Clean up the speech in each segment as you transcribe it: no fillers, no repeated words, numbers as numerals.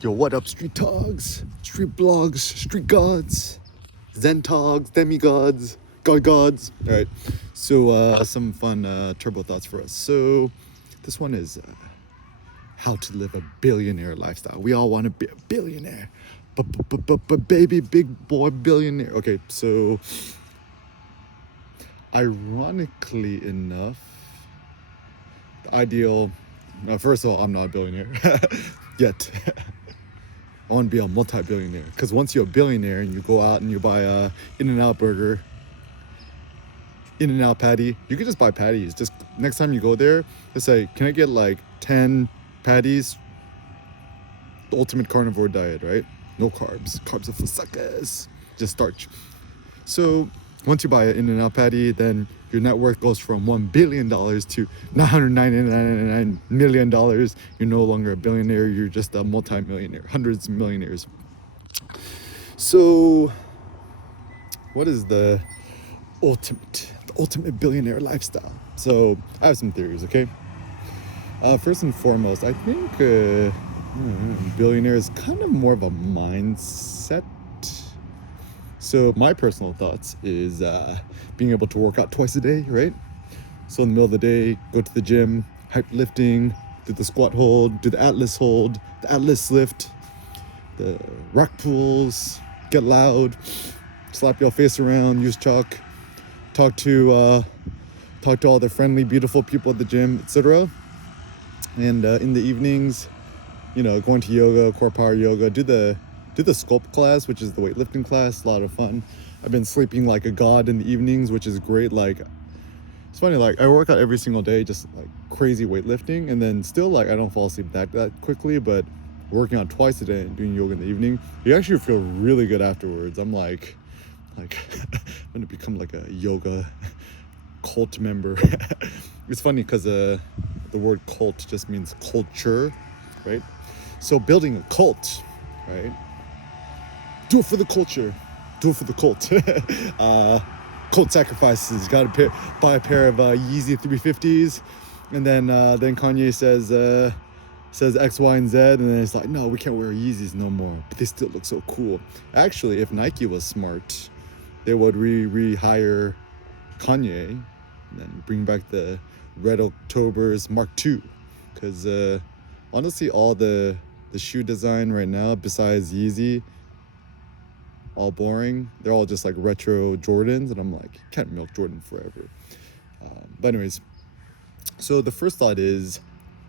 Yo, what up, street dogs, street blogs, street gods, zen togs, demigods, god gods. All right, so some fun turbo thoughts for us. So this one is how to live a billionaire lifestyle. We all want to be a billionaire, but baby, big boy billionaire. Okay, so ironically enough, the ideal. First of all, I'm not a billionaire yet. I want to be a multi-billionaire, because once you're a billionaire and you go out and you buy a In-N-Out burger, In-N-Out patty, you can just buy patties. Just next time you go there, just say, can I get like 10 patties? The ultimate carnivore diet, right? No carbs. Carbs are for suckers. Just starch. So once you buy an In-N-Out patty, then your net worth goes from $1 billion to $999 million. You're no longer a billionaire, you're just a multi-millionaire, hundreds of millionaires. So what is the ultimate billionaire lifestyle? So I have some theories, okay? First and foremost, I think billionaire is kind of more of a mindset. So my personal thoughts is being able to work out twice a day, right? So in the middle of the day, go to the gym, hype lifting, do the squat hold, do the Atlas hold, the Atlas lift, the rock pulls, get loud, slap your face around, use chalk, talk to all the friendly, beautiful people at the gym, etc. And in the evenings, going to yoga, core power yoga, do the sculpt class, which is the weightlifting class. A lot of fun. I've been sleeping like a god in the evenings, which is great. Like, it's funny, like I work out every single day, just like crazy weightlifting, and then still like I don't fall asleep that quickly, but working out twice a day and doing yoga in the evening, you actually feel really good afterwards. I'm like I'm gonna become like a yoga cult member. It's funny because the word cult just means culture, right? So building a cult, right? Do it for the culture. Do it for the cult. Cult sacrifices. Got to buy a pair of Yeezy 350s, and then Kanye says X, Y, and Z, and then it's like, no, we can't wear Yeezys no more, but they still look so cool. Actually, if Nike was smart, they would rehire Kanye, and then bring back the Red October's Mark II, because honestly, all the shoe design right now, besides Yeezy, all boring. They're all just like retro Jordans, and I'm like, you can't milk Jordan forever. But anyways, so the first thought is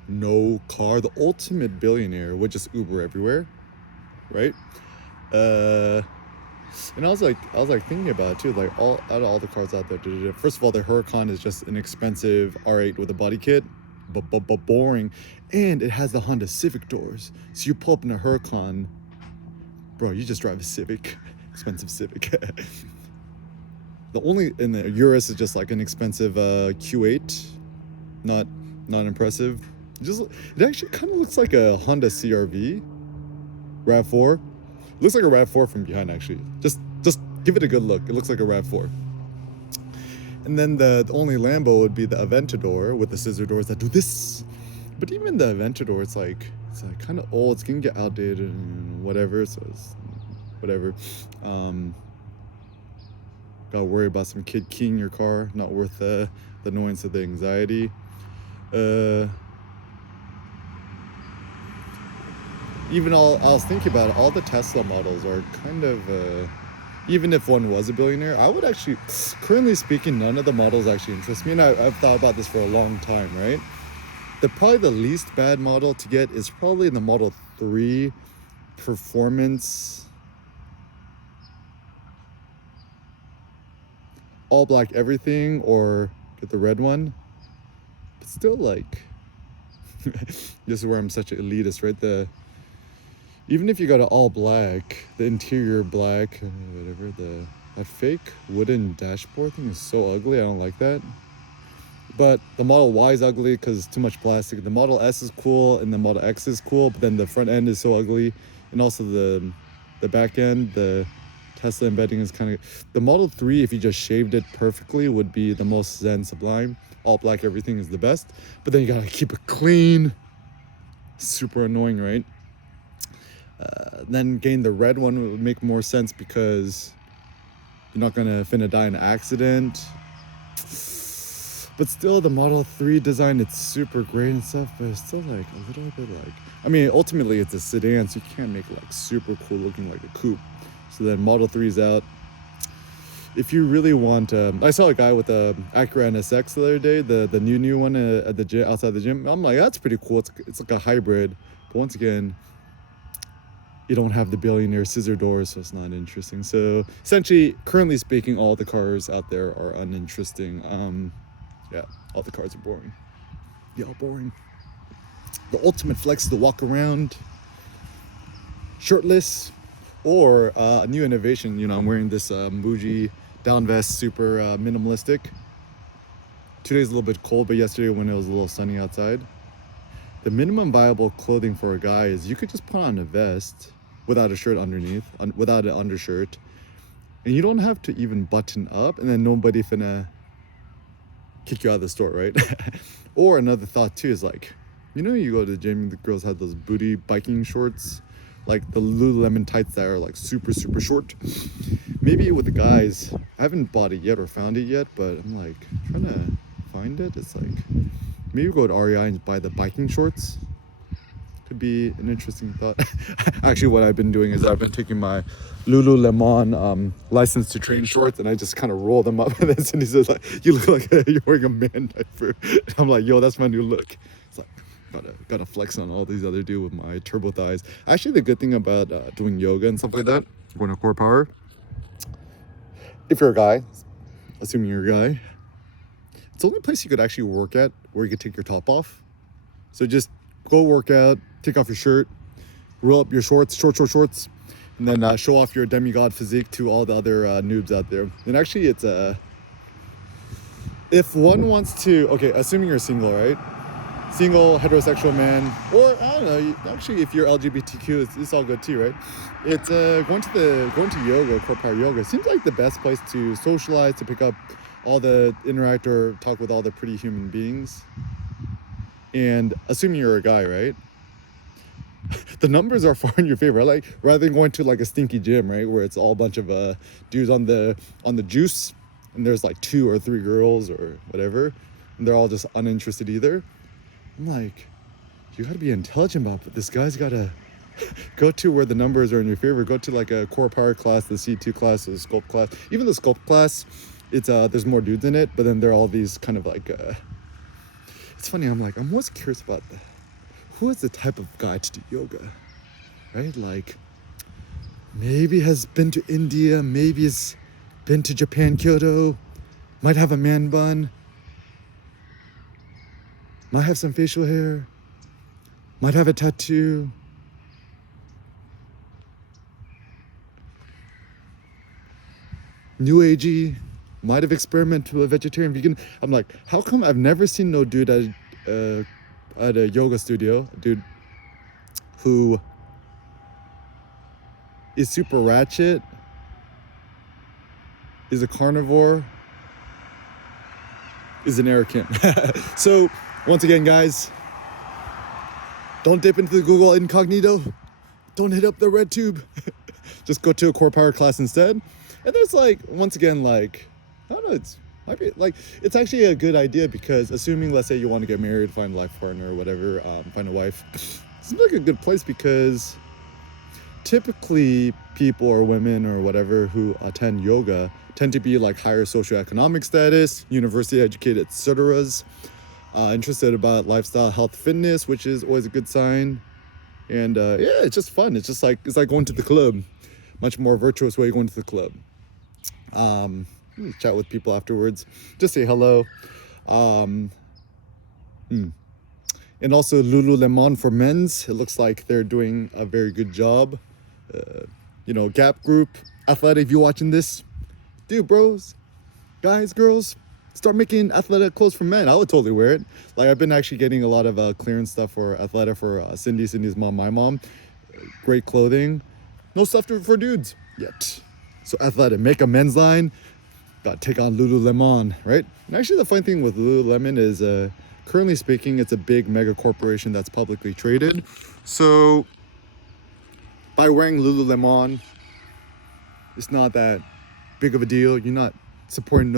no car. The ultimate billionaire would just Uber everywhere, right? And I was like thinking about it too, like out of all the cars out there. First of all, the Huracan is just an expensive R8 with a body kit, but boring, and it has the Honda Civic doors. So you pull up in a Huracan, bro, you just drive a Civic, expensive Civic. In the Urus is just like an expensive Q8, not impressive. It actually kind of looks like a Honda CRV, RAV4. Looks like a RAV4 from behind, actually. Just give it a good look. It looks like a RAV4. And then the only Lambo would be the Aventador with the scissor doors that do this. But even the Aventador, it's like kind of old. It's gonna get outdated and whatever. So it's whatever. Gotta worry about some kid keying your car. Not worth the annoyance of the anxiety. Even I was thinking about it, all the Tesla models are kind of, even if one was a billionaire, I would actually, currently speaking, none of the models actually interest me. And I've thought about this for a long time, right? Probably the least bad model to get is probably the Model 3 Performance, all black everything, or get the red one. But still, like, this is where I'm such an elitist, right? Even if you got an all black, the interior black, whatever, that fake wooden dashboard thing is so ugly. I don't like that. But the Model Y is ugly because it's too much plastic. The Model S is cool and the Model X is cool, but then the front end is so ugly. And also the back end, the Tesla embedding is kind of... The Model 3, if you just shaved it perfectly, would be the most zen sublime. All black everything is the best. But then you gotta keep it clean. Super annoying, right? Then getting the red one would make more sense because you're not gonna finna die in an accident. But still, the Model 3 design, it's super great and stuff, but it's still like a little bit like, I mean, ultimately it's a sedan, so you can't make it like super cool looking like a coupe. So then Model 3 is out. If you really want, I saw a guy with a Acura NSX the other day, the new one at the gym, outside the gym. I'm like, that's pretty cool. It's like a hybrid, but once again, you don't have the Billionaire scissor doors, so it's not interesting. So essentially, currently speaking, all the cars out there are uninteresting. Yeah, all the cars are boring. They're all boring. The ultimate flex is to walk around shirtless, or a new innovation. You know, I'm wearing this Muji down vest, super minimalistic. Today's a little bit cold, but yesterday when it was a little sunny outside, the minimum viable clothing for a guy is you could just put on a vest without a shirt underneath, without an undershirt, and you don't have to even button up, and then nobody finna kick you out of the store, right? Or another thought too is like, you know, you go to the gym, the girls have those booty biking shorts, like the Lululemon tights that are like super short. Maybe with the guys, I haven't bought it yet or found it yet, but I'm like trying to find it. It's like maybe go to REI and buy the biking shorts. Could be an interesting thought. Actually, what I've been doing is I've been taking my Lululemon license to train shorts, and I just kind of roll them up. And then Cindy says, like, "You look like you're wearing a man diaper." And I'm like, "Yo, that's my new look." It's like gotta flex on all these other dudes with my turbo thighs. Actually, the good thing about doing yoga and stuff like that, going to Core Power, if you're a guy, assuming you're a guy, it's the only place you could actually work at where you could take your top off. So just go work out, take off your shirt, roll up your shorts, shorts, and then show off your demigod physique to all the other noobs out there. And actually, it's if one wants to, okay, assuming you're single, right? Single, heterosexual man, or I don't know, actually, if you're LGBTQ, it's all good too, right? It's going to yoga, Core Power Yoga, seems like the best place to socialize, to pick up all the interact or talk with all the pretty human beings. And assuming you're a guy, right? The numbers are far in your favor. Like, rather than going to like a stinky gym, right, where it's all a bunch of dudes on the juice, and there's like 2 or 3 girls or whatever, and they're all just uninterested either. I'm like, you gotta be intelligent about it. This guy's gotta go to where the numbers are in your favor. Go to like a Core Power class, the C2 class, the Sculpt class. Even the Sculpt class, it's there's more dudes in it, but then they're all these kind of like it's funny, I'm most curious about who is the type of guy to do yoga, right? Like, maybe has been to India, maybe has been to Japan, Kyoto, might have a man bun, might have some facial hair, might have a tattoo. New agey, might have experimented with a vegetarian, vegan. I'm like, how come I've never seen no dude at a yoga studio, a dude who is super ratchet, is a carnivore, is an arrogant. So once again, guys, don't dip into the Google Incognito. Don't hit up the red tube. Just go to a Core Power class instead. And there's like, once again, like, I don't know, it's actually a good idea, because assuming, let's say you want to get married, find a life partner or whatever, find a wife, it seems like a good place, because typically people or women or whatever who attend yoga tend to be like higher socioeconomic status, university educated, etc. Interested about lifestyle, health, fitness, which is always a good sign. And yeah, it's just fun. It's like going to the club. Much more virtuous way going to the club. Chat with people afterwards, just say hello. And also Lululemon for men's, it looks like they're doing a very good job. You know, Gap Group, Athletic, if you're watching this, dude, bros, guys, girls, start making athletic clothes for men. I would totally wear it. Like, I've been actually getting a lot of clearance stuff for athletic for Cindy's mom, my mom. Great clothing. No stuff for dudes yet. So athletic, make a men's line. Got to take on Lululemon, right? And actually, the funny thing with Lululemon is, currently speaking, it's a big mega corporation that's publicly traded. So by wearing Lululemon, it's not that big of a deal. You're not supporting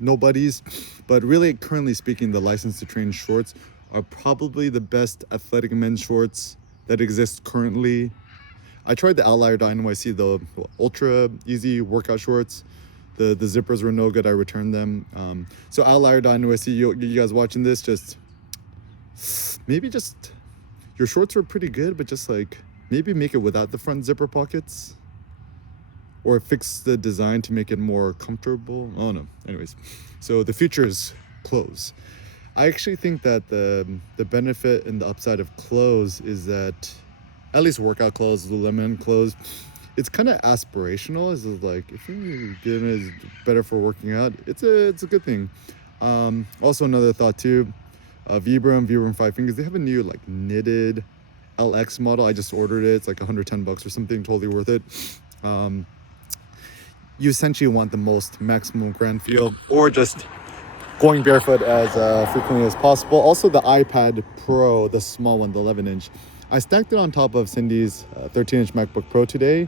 nobodies. But really, currently speaking, the License to Train shorts are probably the best athletic men's shorts that exist currently. I tried the Outlier NYC, the ultra easy workout shorts. The zippers were no good. I returned them. So Outlier NYC, you guys watching this, just maybe just your shorts were pretty good, but just like maybe make it without the front zipper pockets, or fix the design to make it more comfortable. Oh no. Anyways, so the future is clothes. I actually think that the benefit and the upside of clothes is that, at least workout clothes, Lululemon clothes, it's kind of aspirational. It's like, if you're getting it better for working out, it's a good thing. Also another thought too, Vibram 5 Fingers, they have a new like knitted LX model. I just ordered it. It's like $110 or something, totally worth it. You essentially want the most maximum grand feel, or just going barefoot as frequently as possible. Also the iPad Pro, the small one, the 11-inch. I stacked it on top of Cindy's 13-inch MacBook Pro today,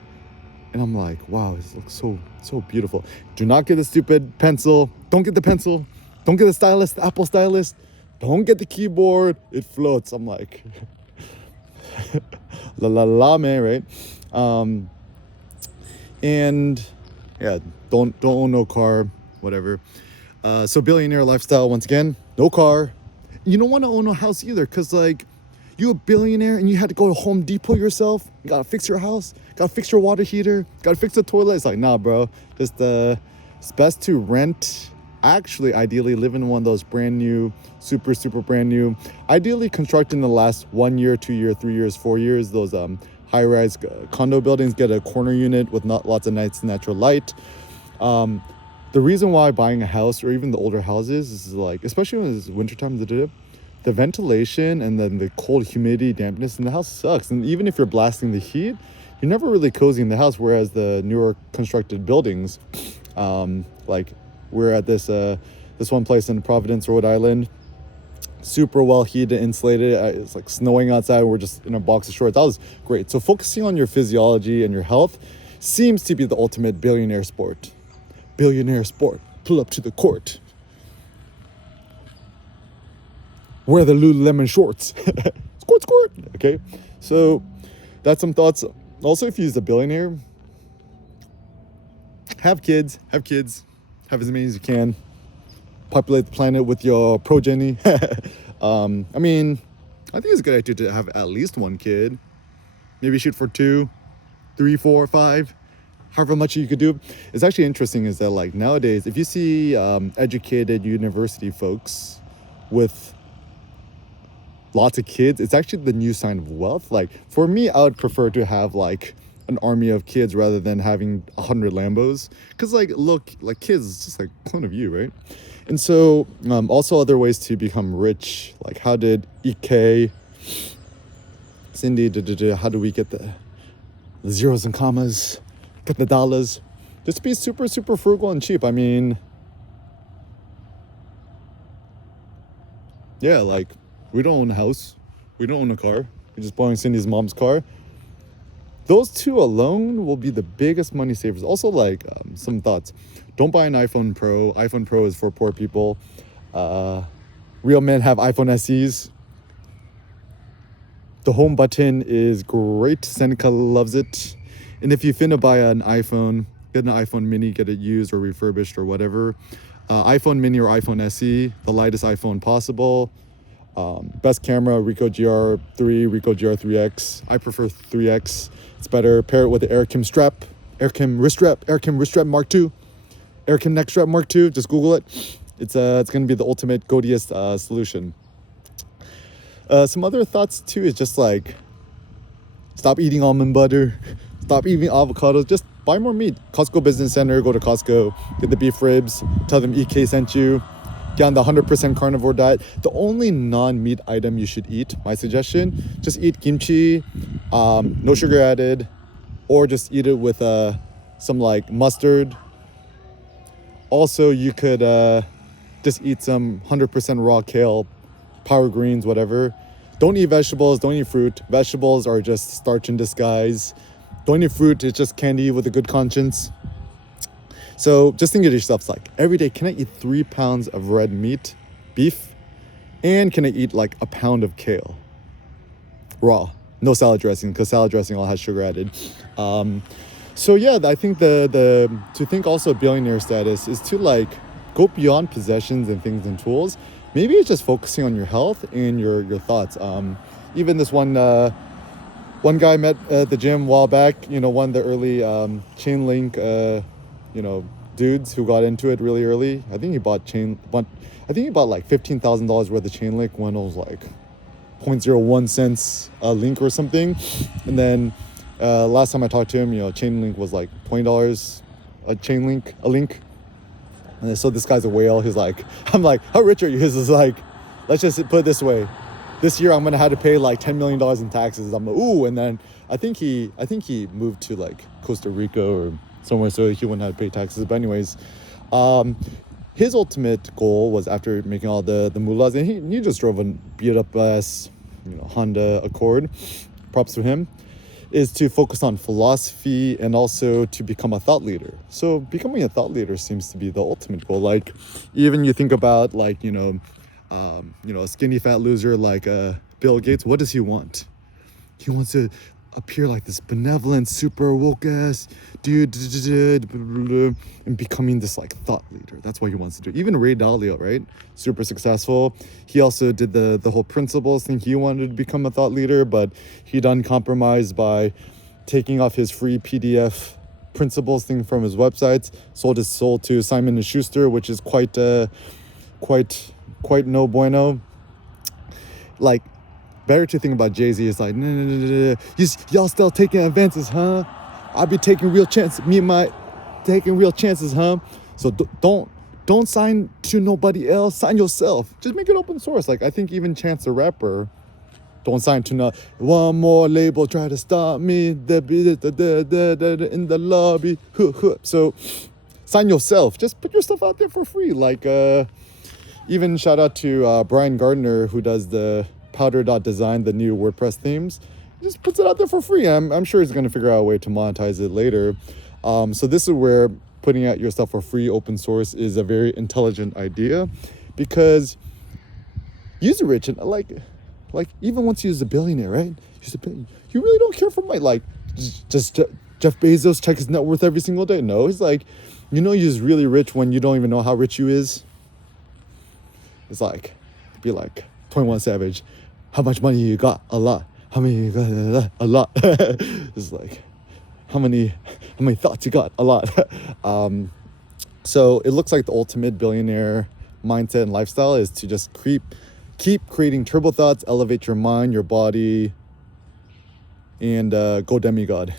and I'm like, wow, this looks so beautiful. Do not get the stupid pencil. Don't get the pencil. Don't get the stylus, the Apple stylus. Don't get the keyboard. It floats. I'm like, la man, right? And yeah, don't own no car, whatever. So billionaire lifestyle, once again, no car. You don't want to own a house either, because like, you a billionaire and you had to go to Home Depot yourself. You gotta fix your house, gotta fix your water heater, gotta fix the toilet. It's like, nah, bro. Just it's best to rent. Actually, ideally, live in one of those brand new, super brand new. Ideally, constructed in the last 1 year, 2 year, 3 years, 4 years. Those high-rise condo buildings, get a corner unit with not lots of nice natural light. The reason why buying a house, or even the older houses, is like, especially when it's wintertime, the ventilation and then the cold, humidity, dampness in the house sucks. And even if you're blasting the heat, you're never really cozy in the house. Whereas the newer constructed buildings, like we're at this one place in Providence, Rhode Island, super well heated, insulated. It's like snowing outside. We're just in a box of shorts. That was great. So focusing on your physiology and your health seems to be the ultimate billionaire sport. Billionaire sport. Pull up to the court. Wear the Lululemon shorts. Squirt. Okay, so that's some thoughts. Also, if you're a billionaire, have kids, have as many as you can. Populate the planet with your progeny. I mean, I think it's a good idea to have at least one kid. Maybe shoot for 2, 3, 4, 5, however much you could do. It's actually interesting is that like nowadays, if you see educated university folks with lots of kids, it's actually the new sign of wealth. Like for me, I would prefer to have like an army of kids rather than having 100 Lambos, because like look, like kids is just like clone of you, right? And so also other ways to become rich, like how did EK, Cindy, how do we get the zeros and commas, get the dollars? Just be super frugal and cheap. I mean, yeah, like we don't own a house, we don't own a car, we're just borrowing Cindy's mom's car. Those two alone will be the biggest money savers. Also, like some thoughts. Don't buy an iPhone Pro. iPhone Pro is for poor people. Real men have iPhone SEs. The home button is great. Seneca loves it. And if you finna buy an iPhone, get an iPhone mini, get it used or refurbished or whatever. iPhone mini or iPhone SE, the lightest iPhone possible. Best camera, Ricoh GR3, Ricoh GR3X. I prefer 3X. It's better. Pair it with the Airkim strap, Airkim wrist strap Mark II, Airkim neck strap Mark II. Just Google it. It's going to be the ultimate goatiest solution. Some other thoughts too is just like, stop eating almond butter, stop eating avocados, just buy more meat. Costco Business Center, go to Costco, get the beef ribs, tell them EK sent you. Get on the 100% carnivore diet. The only non-meat item you should eat, my suggestion, just eat kimchi, no sugar added, or just eat it with some like mustard. Also, you could just eat some 100% raw kale, power greens, whatever. Don't eat vegetables, don't eat fruit. Vegetables are just starch in disguise. don't eat fruit. It's just candy with a good conscience. So just think of yourself like, every day, can I eat 3 pounds of red meat, beef? And can I eat like a pound of kale? Raw. No salad dressing, because salad dressing all has sugar added. So yeah, I think the to think also billionaire status is to like go beyond possessions and things and tools. Maybe it's just focusing on your health and your thoughts. Even this one guy I met at the gym a while back, one of the early chain link dudes who got into it really early. I think he bought like $15,000 worth of chain link when it was like 0.01 cents a link or something. And then last time I talked to him, chain link was like $20 a link. And so this guy's a whale. He's like, I'm like, how rich are you? He's like, let's just put it this way. This year I'm gonna have to pay like $10 million in taxes. I'm like, ooh. And then I think he moved to like Costa Rica or somewhere, so he wouldn't have to pay taxes. But anyways, his ultimate goal was, after making all the mullahs, and he just drove a beat up ass Honda Accord, props to him, is to focus on philosophy and also to become a thought leader. So becoming a thought leader seems to be the ultimate goal. Like, even you think about like a skinny fat loser like Bill Gates. What does he want? He wants to appear like this benevolent, super woke ass dude, and becoming this like thought leader. That's what he wants to do. Even Ray Dalio, right? Super successful. He also did the whole principles thing. He wanted to become a thought leader, but he done compromised by taking off his free PDF principles thing from his websites, sold his soul to Simon and Schuster, which is quite no bueno. Like, better to think about Jay-Z is like, no. Y'all still taking advances, huh? I'll be taking real chances. Taking real chances, huh? So don't sign to nobody else. Sign yourself. Just make it open source. Like, I think even Chance the Rapper, don't sign to one more label try to stop me. In the lobby. So sign yourself. Just put yourself out there for free. Like, even shout out to Brian Gardner, who does the powder.design, the new WordPress themes. He just puts it out there for free. I'm sure he's going to figure out a way to monetize it later. So this is where putting out your stuff for free, open source, is a very intelligent idea, because use a rich, and like even once you use a billionaire, right? You really don't care for just Jeff Bezos check his net worth every single day. No, he's like, he's really rich when you don't even know how rich you is. It's like, be like 21 Savage, how much money you got? A lot. How many you got? A lot. It's like, how many thoughts you got? A lot. So it looks like the ultimate billionaire mindset and lifestyle is to just keep creating turbo thoughts, elevate your mind, your body, and go demigod.